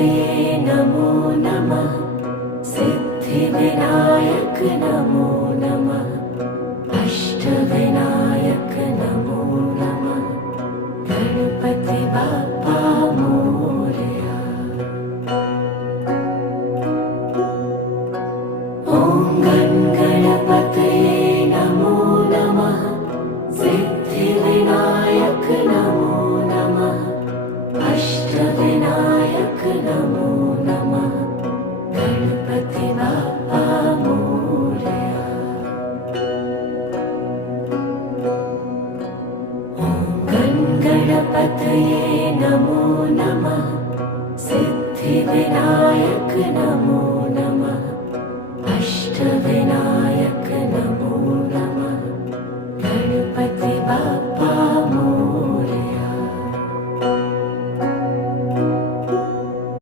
गणपतये नमो नमः। सिद्धिविनायक नमो नमः। अष्टविनायक नमो नमः। गणपति बाप्पा मोरया। ॐ गणपतये नमो नमः। सिद्धिविनायक नमो नमः। अष्टविनायक नमो नमः। गणपति बाप्पा मोरया। ॐ गणपतये नमो नमः। सिद्धिविनायक नमो नमः। अष्टविनायक